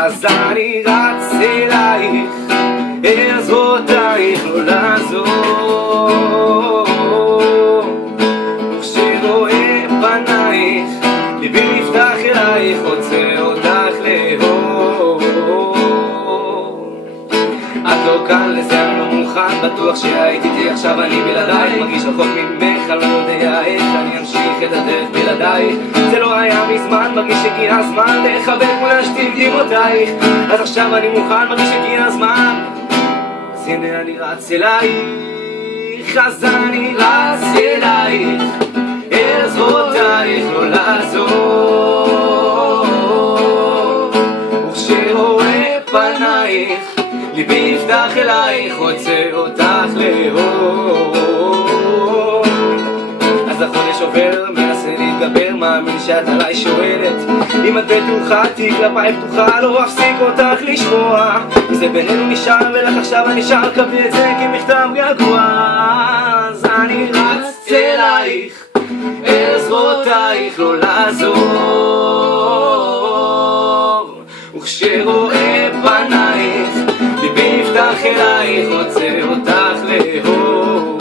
אז אני רץ אלייך, אל זרועותייך לא לעזור. וכשרואה פנייך, ליבי נפתח אלייך, רוצה אותך לאהוב. את לא כאן לזה, אני לא מוכן, בטוח שהיית איתי עכשיו אני בלעדייך. מרגיש רחוק ממך, אני לא יודע איך אני אמשיך את הדרך בלעדייך. זה לא היה מזמן, מרגיש שהגיע הזמן לחבק ולהשתיק דמעותייך. אז עכשיו אני מוכן, מרגיש שהגיע הזמן, אז הנה אני רץ אלייך. אז אני רץ אלייך, אל זרועותייך לא לעזור. וכשרואה פנייך, ליבי נפתח אלייך, רוצה אותך לאהוב. אז החודש עובר, מנסה להתגבר, מאמין שאת עליי שואלת. אם את בטוחה, תהי כלפיי פתוחה, לא אפסיק אותך לשמוע. זה בינינו נשאר, ולך עכשיו אני נשאר, קבלי את זה כמכתב געגוע. אז אני רץ אלייך, אל זרועותייך לא לעזור. וכשרואה פנייך, ליבי נפתח אלייך, רוצה אותך לאהוב.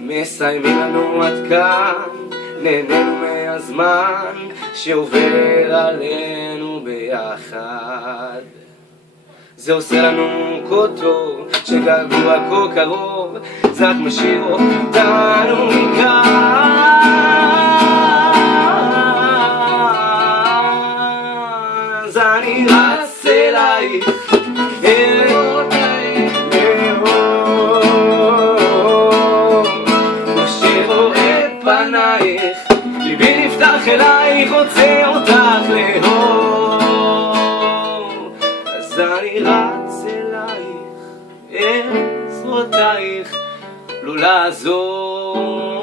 מסיימים לנו עד כאן, נהנינו מהזמן שעובר עלינו ביחד. זה עושה לנו כה טוב, שגעגוע כה קרוב, זה רק משאיר אותנו מכאן. אז אני רץ אלייך, אל זרועותייך לאהוב. וכשרואה פנייך, ליבי נפתח אלייך, רוצה אותך לאהוב. אז אני רץ אלייך, אל זרועותייך לא לעזור.